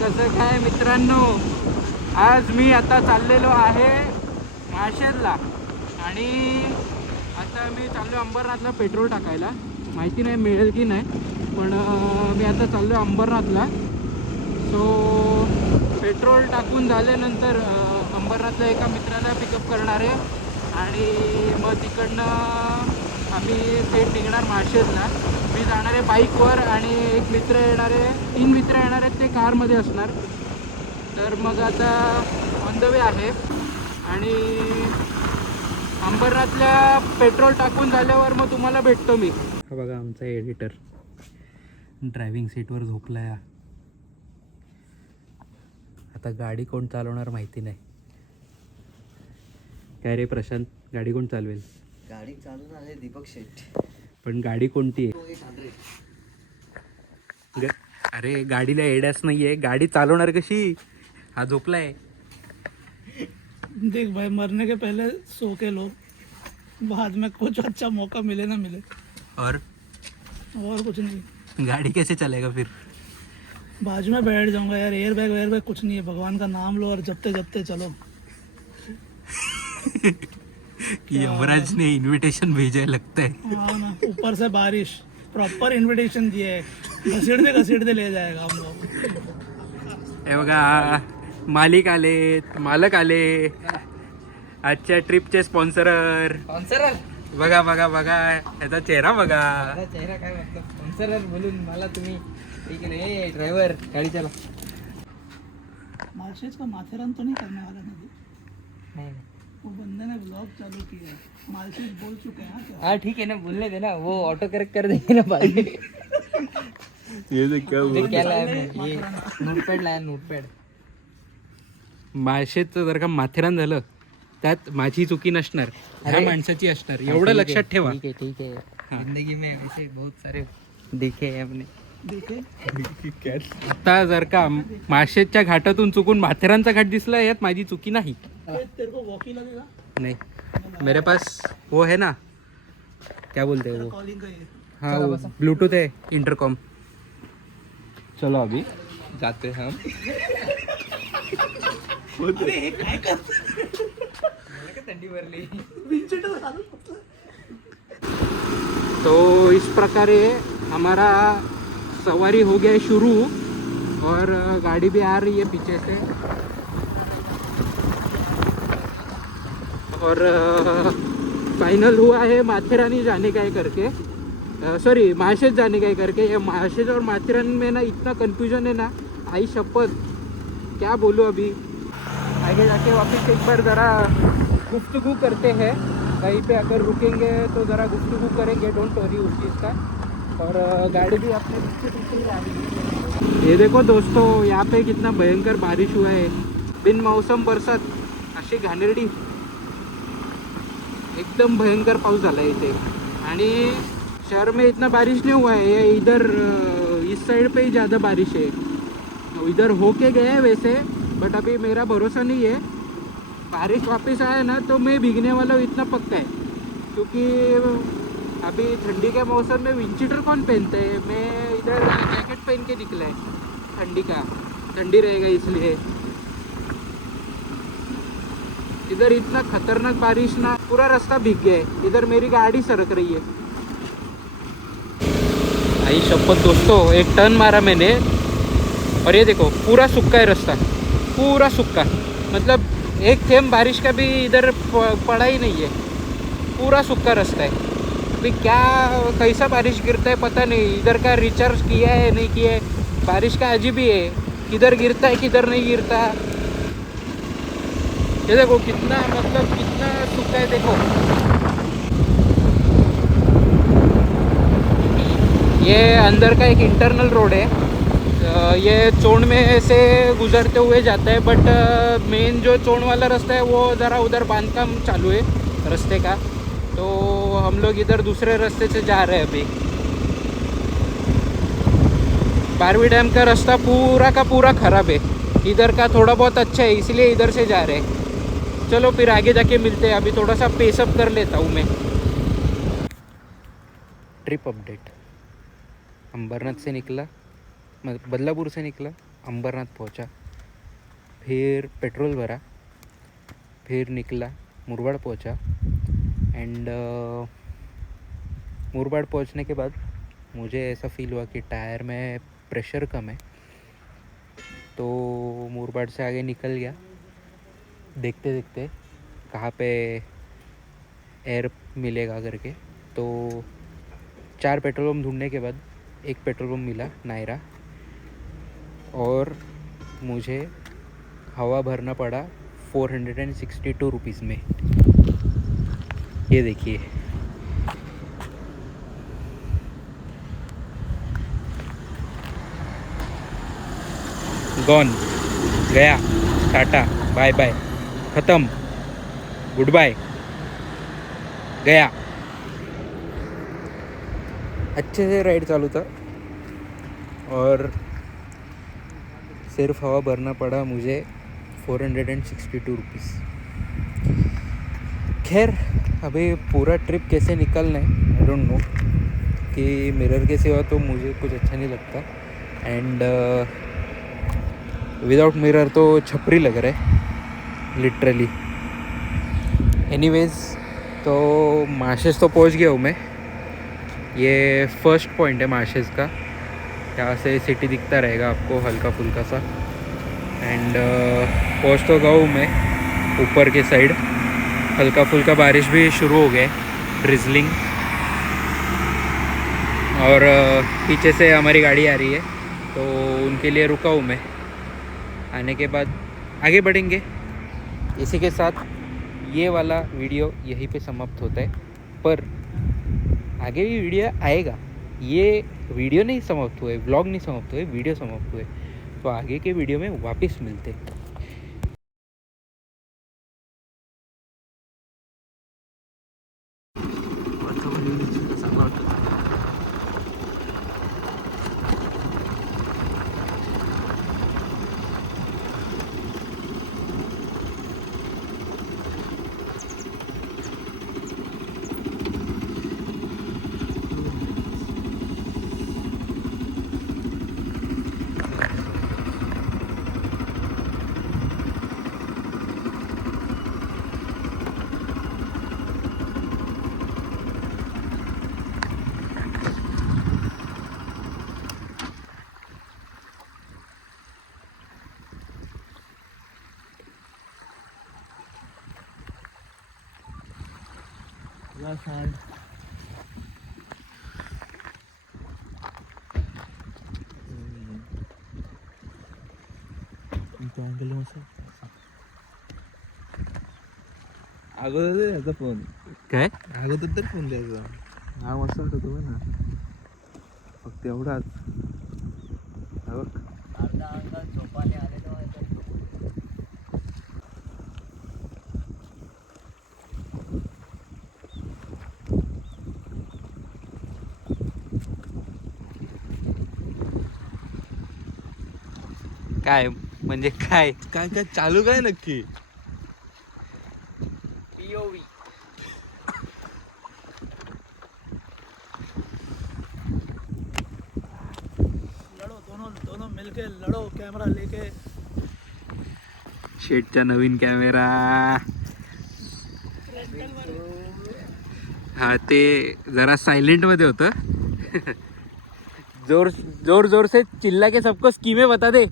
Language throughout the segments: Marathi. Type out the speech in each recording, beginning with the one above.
कसं काय मित्रांनो, आज मी आता चाललेलो आहे माशेरला आणि आता मी चाललो अंबरनाथला पेट्रोल टाकायला. माहिती नाही मिळेल की नाही, पण मी आता चाललो अंबरनाथला. सो पेट्रोल टाकून झाल्यानंतर अंबरनाथला एका मित्राला पिकअप करणार आहे आणि मग तिकडनं आम्ही थेट निघणार माशेरला. मी जाणार आहे बाईकवर आणि एक मित्र येणार आहे, 3 मित्र येणार आहेत, ते कारमध्ये असणार. तर मग आता ऑन द वे आहे आणि अंबरनाथला पेट्रोल टाकून झाल्यावर मग तुम्हाला भेटतो मी. हा बघा आमचा एडिटर ड्रायव्हिंग सीटवर झोपला आहे. आता गाडी कोण चालवणार माहिती नाही. काय रे प्रशांत, गाडी कोण चालवेल? गाडी चालून आहे दीपक शेट. पण गाडी कोणती आहे? अरे गाडीला एड्याच नाही आहे, गाडी चालवणार कशी? हा झोपलाय. देख भाई, मरने के पहले सो के लो, बाद में कुछ अच्छा मौका मिले ना मिले और कुछ नहीं. गाड़ी कैसे चलेगा फिर? बाजू में बैठ जाऊंगा यार. एयर बैग कुछ नहीं है. भगवान का नाम लो और जपते जपते चलो. यमराज ने इनविटेशन भेजा है लगता है. हाँ ना, ऊपर से बारिश, प्रॉपर इनविटेशन दिए है. घसीटते ले जाएगा हम लोग. हे बघा मालिक आले, मालक आले, आजच्या ट्रिपचे स्पॉन्सरर. बघा बघा बघा याचा चेहरा बघा. चेहरा काय मतलब स्पॉन्सर बोलून मला तुम्ही ठीक आहे ड्रायव्हर गाडी चला. मार्शेज का माथेरान तो नहीं करने वाला नदी. नहीं वो बंदे ने ब्लॉग चालू किया है. मार्शेज बोल चुके हैं. क्या हाँ ठीक है ना, बोलने देना, वो ऑटो करेक्ट कर देंगे ना बाद में. ये क्या लाया मैं, ये नोटपॅड लाया, नोटपॅड. माळशेचं जर का माथेरान झालं त्यात माझी चुकी नसणार, ह्या माणसाची असणार, एवढं लक्षात ठेवा. ठीक है. जिंदगी में ऐसे बहुत सारे देखे हैं अपने. देखे आता जर का माळशेजच्या घाटातून चुकून माथेरानचा घाट दिसला, यात माझी चुकी नाही. तेरे को वॉकी लगेगा. नहीं, मेरे पास वो है ना, क्या बोलते हैं वो, कॉलिंग का ये. हाँ वो ब्लूटूथ है, इंटरकॉम. चलो अभी जाते हैं हम. थंडी भरली. तो इस प्रकार हमारा सवारी हो गया है शुरू और गाड़ी भी आ रही है पीछे से. और फाइनल हुआ है माथेरानी जाने का है करके, सॉरी माशेज जाने का है करके. ये माशेज और माथेरान में ना इतना कंफ्यूजन है ना, आई शपथ क्या बोलूँ. अभी आगे जाके वापस एक बार ज़रा गुफ्तगू करते हैं, कहीं पे अगर रुकेंगे तो ज़रा गुफ्तगू करेंगे, डोंट वरी उस चीज़ का. और गाड़ी भी अपने पीछे आ रही है. ये देखो दोस्तों, यहाँ पे कितना भयंकर बारिश हुआ है. बिन मौसम बरसात अशी घाणेरडी, एकदम भयंकर पाऊस झाला है इथे. आणि शहर में इतना बारिश नहीं हुआ है, ये इधर इस साइड पे ही ज़्यादा बारिश है. इधर होके गए हैं वैसे, बट अभी मेरा भरोसा नहीं है. बारिश वापस आए ना तो मैं भीगने वाला हूँ, इतना पक्का है. क्योंकि अभी ठंडी के मौसम में विंचीटर कौन पहनते हैं. मैं इधर जैकेट पहन के निकला है ठंडी का, ठंडी रहेगा इसलिए. इधर इतना खतरनाक बारिश ना, पूरा रास्ता भीग गया है. इधर मेरी गाड़ी सरक रही है. आई शपथ दोस्तों, एक टर्न मारा मैंने और ये देखो पूरा सूखा है रास्ता, पूरा सूखा. मतलब एक थेम बारिश का भी इधर पड़ा ही नहीं है, पूरा सूखा रास्ता है. अभी क्या कैसा बारिश गिरता है पता नहीं. इधर का रिचार्ज किया है नहीं किया है, बारिश का अजीब ही है, किधर गिरता है किधर नहीं गिरता. ये देखो कितना, मतलब कितना सूखा है. देखो ये अंदर का एक इंटरनल रोड है, ये चोण में से गुजरते हुए जाता है. बट मेन जो चोण वाला रास्ता है वो ज़रा उधर बांधकाम चालू है रास्ते का, तो हम लोग इधर दूसरे रास्ते से जा रहे हैं अभी. बारवी डैम का रास्ता पूरा का पूरा ख़राब है, इधर का थोड़ा बहुत अच्छा है, इसलिए इधर से जा रहे हैं. चलो फिर आगे जाके मिलते हैं. अभी थोड़ा सा पेसअप कर लेता हूँ मैं. Trip update. अंबरनाथ से निकला, बदलापुर से निकला, अंबरनाथ पहुंचा, फिर पेट्रोल भरा, फिर निकला, मुरबाड पहुंचा। एंड मुरबाड पहुंचने के बाद मुझे ऐसा फील हुआ कि टायर में प्रेशर कम है, तो मुरबाड से आगे निकल गया, देखते देखते कहाँ पे एयर मिलेगा करके। तो 4 पेट्रोल पंप ढूंढने के बाद एक पेट्रोल पंप मिला, नायरा, और मुझे हवा भरना पड़ा 462 रुपीज़ में। ये देखिए, गॉन, गया, टाटा, बाय बाय, ख़त्म, गुड बाय, गया। अच्छे से राइड चालू था और सिर्फ हवा भरना पड़ा मुझे 462 रुपीज़। खैर, अभी पूरा ट्रिप कैसे निकलना है आई डोंट नो, कि मिरर के सिवा तो मुझे कुछ अच्छा नहीं लगता। एंड विदाउट मिरर तो छपरी लग रहा है लिटरली। एनीवेज, तो मार्शेस तो पहुंच गया हूँ मैं। ये फर्स्ट पॉइंट है मार्शेस का, यहाँ से सिटी दिखता रहेगा आपको हल्का फुल्का सा। एंड पहुँच तो गया हूँ मैं ऊपर के साइड। हल्का फुल्का बारिश भी शुरू हो गया, ड्रिजलिंग। और पीछे से हमारी गाड़ी आ रही है, तो उनके लिए रुका हूँ मैं। आने के बाद आगे बढ़ेंगे। इसी के साथ ये वाला वीडियो यहीं पे समाप्त होता है, पर आगे भी वीडियो आएगा। ये वीडियो नहीं समाप्त हुए, व्लॉग नहीं समाप्त हुए, वीडियो समाप्त हुए, तो आगे के वीडियो में वापस मिलते। अगोदर याचा फोन, काय अगोदर तर फोन द्यायचा. हा मस्त वाटत होता ना, फक्त एवढाच. अर्धा अंगात झोपाने आलेलं. काय म्हणजे काय काय काय चालू काय नक्की? POV लड़ो, दोनों दोनों मिलके लड़ो कैमरा लेके। शेटचा नवीन कॅमेरा। हा, ते जरा सायलेंट मध्ये होतं। जोर जोर जोर से चिल्ला के सबको स्कीमें बता दे।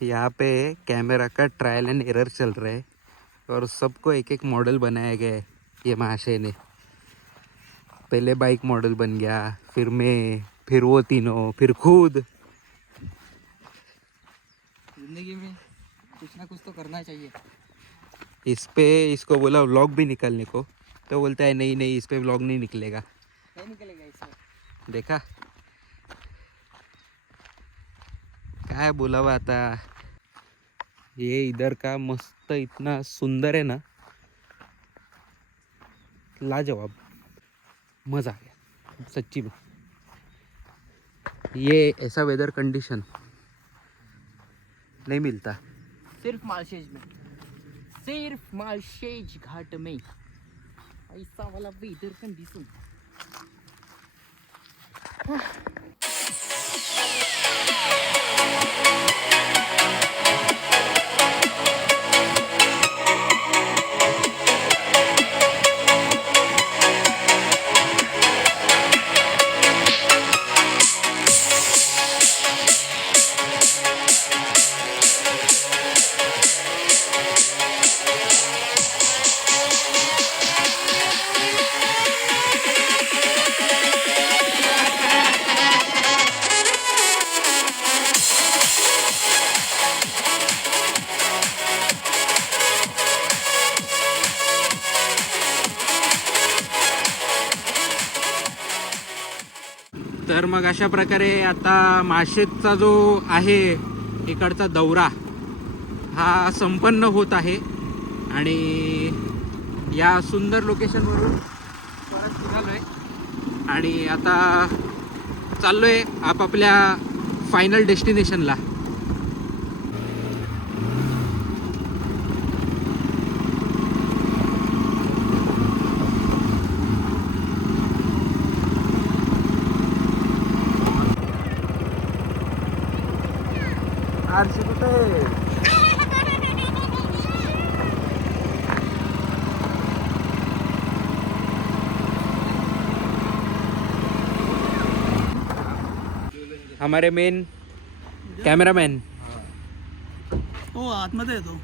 यहाँ पे कैमरा का ट्रायल एंड एरर चल रहा है और सबको एक एक मॉडल बनाया गया है ये महाशय ने। पहले बाइक मॉडल बन गया, फिर मैं, फिर वो तीनों, फिर खुद। जिंदगी में कुछ ना कुछ तो करना चाहिए। इस पे इसको बोला व्लॉग भी निकालने को, तो बोलता है नहीं नहीं, इस पे व्लॉग नहीं निकलेगा। नहीं निकलेगा इससे। देखा काय बोलावा आता। ये इधर का मस्त इतना सुंदर है ना, लाजवाब, मज़ा आ गया सच्ची में। ये ऐसा वेदर कंडीशन नहीं मिलता। सिर्फ मालशेज में, सिर्फ मालशेज घाट में ऐसा वाला वेदर कंडीशन। तर मग अशा प्रकारे आता माशेतचा जो आहे इकडचा दौरा हा संपन्न होत आहे आणि या सुंदर लोकेशनवरून परत निघालोय आणि आता चाललोय आपापल्या फायनल डेस्टिनेशनला. आरशी कुठे? हमारे मेन कैमरामैन, हो आतमध्ये येतो.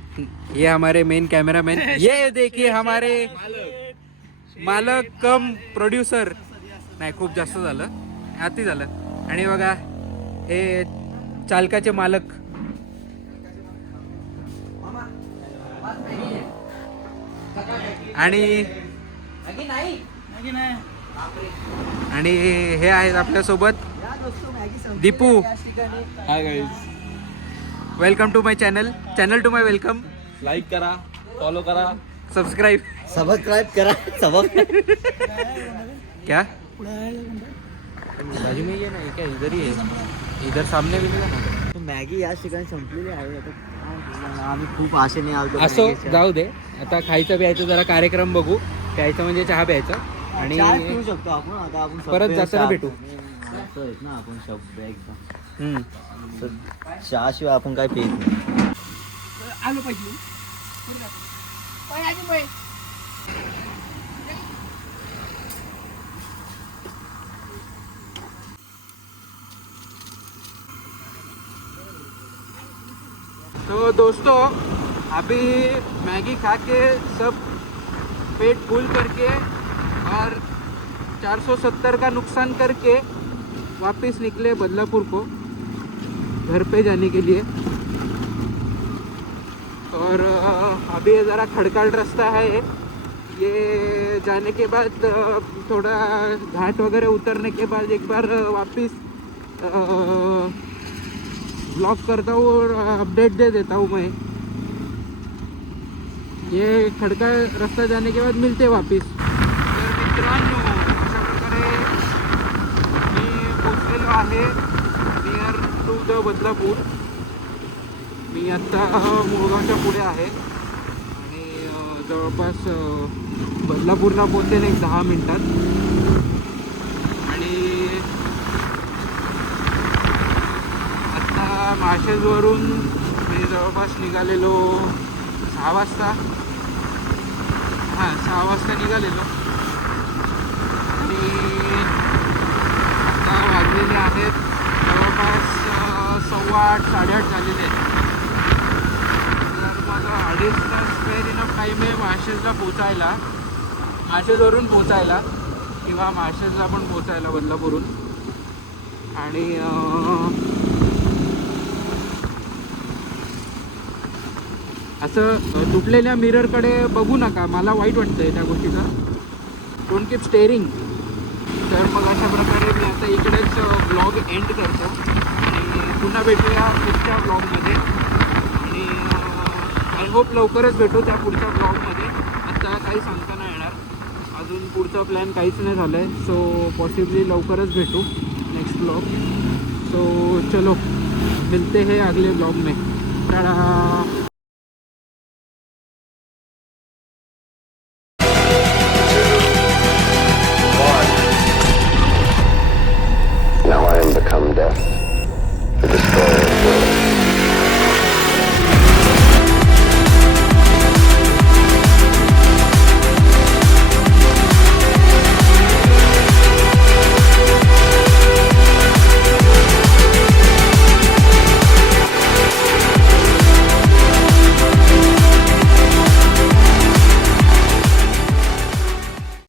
ये हमारे मेन कैमरामैन, ये देखिए हमारे मालक कम प्रोड्यूसर. नाही खूप जास्त झालं, अति झालं. आणि बघा हे चालकाचे मालक. आणि आणि हे आहेत आपल्यासोबत Deepu. Hi guys, welcome to my channel. Channel to my welcome. Like करा, फॉलो करा, सब्सक्राइब. सबस्क्राइब करा. क्या पुढे आहे कोणतं? बाजू में ये ना, क्या इधर ही है, इधर सामने भी मिला ना. मॅगी या ठिकाणी संपलेली आहे. आता आम्ही खूप आशेने आलो. असो जाऊ दे, आता खायचं प्यायचं जरा कार्यक्रम बघू. प्यायचं म्हणजे चहा प्यायचा आणि चहा पिऊ शकतो आपण. आता आपण परत जाताना भेटू. ना आपण शब्द एकदम हम्म. चहाशिवाय आपण काय पित नाही. आलो पाहिजे. तो दोस्तों अभी मैगी खा के सब पेट फुल करके और 470 का नुकसान करके वापस निकले बदलापुर को घर पे जाने के लिए. और अभी ज़रा खड़काड़ रास्ता है ये. जाने के बाद थोड़ा घाट वगैरह उतरने के बाद एक बार वापस ब्लॉग करता हूँ और अपडेट दे देता हूँ मैं. ये खड़का रास्ता जाने के बाद मिलते वापस. तर मित्रांनो अशा प्रकारे मी पोचलेलो आहे नियर टू द बदलापूर. मी आत्ता मुळगावच्या पुढे आहे आणि जवळपास बदलापूरला पोचेन एक 10 मिनिटात. आणि आत्ता माशेजवरून मी जवळपास निघालेलो 6 वाजता. हां 6 वाजता निघालेलो आणि आता वाजलेले आहेत जवळपास 7:15 8:30 झालेले आहेत. तर माझा 2.5 तास फेअर इनफ टाईम आहे माशेजला पोचायला, माशेजवरून पोचायला. किंवा मार्शलला पण पोचायला बदलापूरून. आणि असं तुटलेल्या मिररकडे बघू नका, मला वाईट वाटतंय त्या गोष्टीचं. Don't keep staring. तर मग अशा प्रकारे मी आता इकडेच ब्लॉग एंड करतो आणि पुन्हा भेटूया पुढच्या ब्लॉगमध्ये. आणि आय होप लवकरच भेटू त्या पुढच्या ब्लॉगमध्ये. आता काही सांगता नाही येणार, अजून पुढचा प्लॅन काहीच नाही झालं आहे. सो पॉसिबली लवकरच भेटू नेक्स्ट ब्लॉग. सो चलो मिलते हैं अगले ब्लॉग में. टाटा.